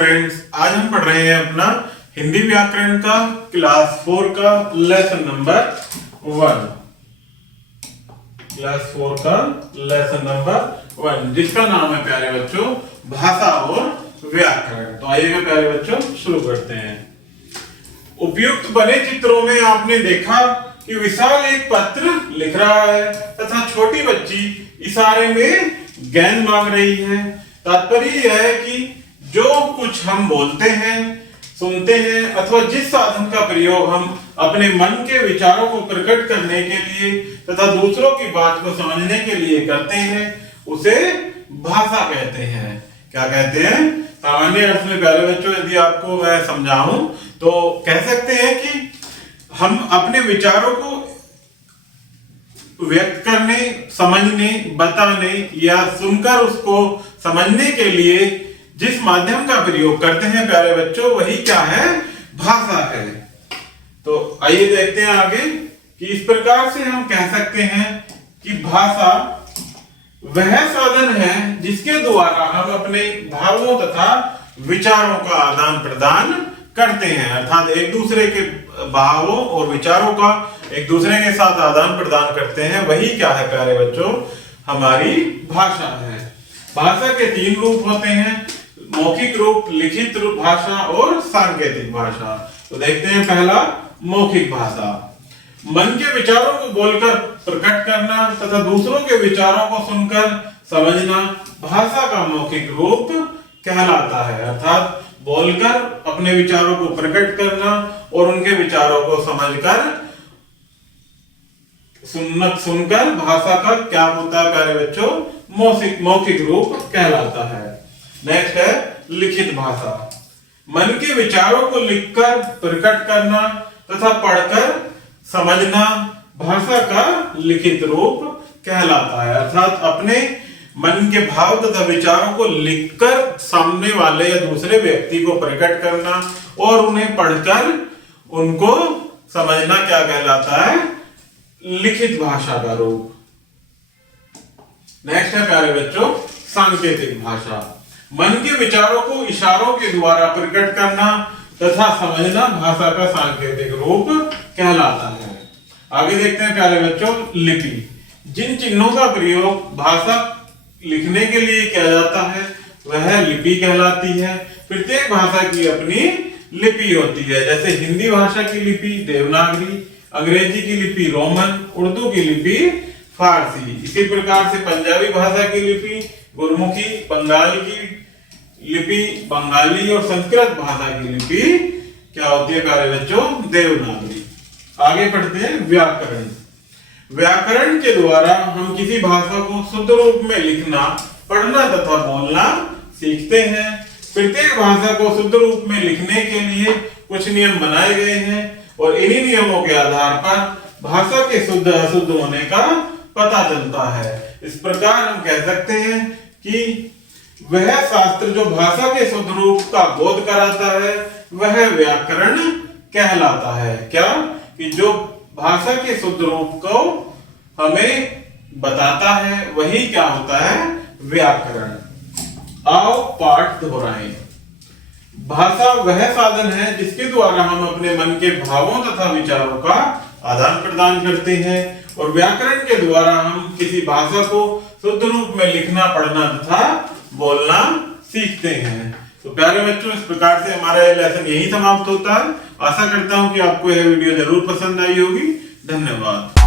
Students, आज हम पढ़ रहे हैं अपना हिंदी व्याकरण का क्लास 4 का लेसन नंबर 1। क्लास 4 का लेसन नंबर 1 जिसका नाम है प्यारे बच्चों भाषा और व्याकरण। तो आइएगा प्यारे बच्चों शुरू करते हैं। उपयुक्त बने चित्रों में आपने देखा कि विशाल एक पत्र लिख रहा है तथा छोटी बच्ची इशारे में गेंद मांग रही है। तात्पर्य यह है कि जो कुछ हम बोलते हैं, सुनते हैं अथवा जिस साधन का प्रयोग हम अपने मन के विचारों को प्रकट करने के लिए तथा दूसरों की बात को समझने के लिए करते हैं उसे भाषा कहते हैं। क्या कहते हैं? सामान्य अर्थ में प्यारे बच्चों यदि आपको मैं समझाऊं तो कह सकते हैं कि हम अपने विचारों को व्यक्त करने, समझने, बताने या सुनकर उसको समझने के लिए जिस माध्यम का प्रयोग करते हैं प्यारे बच्चों वही क्या है? भाषा है। तो आइए देखते हैं आगे कि इस प्रकार से हम कह सकते हैं कि भाषा वह साधन है जिसके द्वारा हम अपने भावों तथा विचारों का आदान प्रदान करते हैं, अर्थात एक दूसरे के भावों और विचारों का एक दूसरे के साथ आदान प्रदान करते हैं। वही क्या है प्यारे बच्चों? हमारी भाषा है। भाषा के 3 रूप होते हैं, मौखिक रूप, लिखित रूप भाषा और सांकेतिक भाषा। तो देखते हैं पहला मौखिक भाषा। मन के विचारों को बोलकर प्रकट करना तथा दूसरों के विचारों को सुनकर समझना भाषा का मौखिक रूप कहलाता है, अर्थात बोलकर अपने विचारों को प्रकट करना और उनके विचारों को समझकर सुनकर भाषा का क्या होता है प्यारे बच्चों? मौखिक रूप कहलाता है। नेक्स्ट है लिखित भाषा। मन के विचारों को लिखकर प्रकट करना तथा पढ़कर समझना भाषा का लिखित रूप कहलाता है, अर्थात अपने मन के भाव तथा विचारों को लिखकर सामने वाले या दूसरे व्यक्ति को प्रकट करना और उन्हें पढ़कर उनको समझना क्या कहलाता है? लिखित भाषा का रूप। नेक्स्ट है प्यारे बच्चों सांकेतिक भाषा। मन के विचारों को इशारों के द्वारा प्रकट करना तथा समझना भाषा का सांकेतिक रूप कहलाता है। आगे देखते हैं प्यारे बच्चों लिपि। जिन चिन्हों का प्रयोग भाषा लिखने के लिए किया जाता है वह लिपि कहलाती है। प्रत्येक भाषा की अपनी लिपि होती है, जैसे हिंदी भाषा की लिपि देवनागरी, अंग्रेजी की लिपि रोमन, उर्दू की लिपि फारसी। इसी प्रकार से पंजाबी भाषा की लिपि गुरमुखी, बंगाली की लिपि बंगाली और संस्कृत भाषा की लिपि क्या होती है प्यारे बच्चों? देवनागरी। आगे पढ़ते हैं व्याकरण। व्याकरण के द्वारा हम किसी भाषा को शुद्ध रूप में लिखना, पढ़ना तथा बोलना सीखते हैं। प्रत्येक भाषा को शुद्ध रूप में लिखने के लिए कुछ नियम बनाए गए हैं और इन्हीं नियमों के आधार पर भाषा के शुद्ध अशुद्ध होने का पता चलता है। इस प्रकार हम कह सकते हैं कि वह शास्त्र जो भाषा के शुद्ध रूप का बोध कराता है वह व्याकरण कहलाता है। क्या? कि जो भाषा के शुद्ध रूप को हमें बताता है वही क्या होता है? व्याकरण। आओ पाठ दोहराएं। भाषा वह साधन है जिसके द्वारा हम अपने मन के भावों तथा विचारों का आदान प्रदान करते हैं और व्याकरण के द्वारा हम किसी भाषा को शुद्ध रूप में लिखना, पढ़ना तथा बोलना सीखते हैं। तो प्यारे बच्चों इस प्रकार से हमारा यह लेसन यही समाप्त होता है। आशा करता हूं कि आपको यह वीडियो जरूर पसंद आई होगी। धन्यवाद।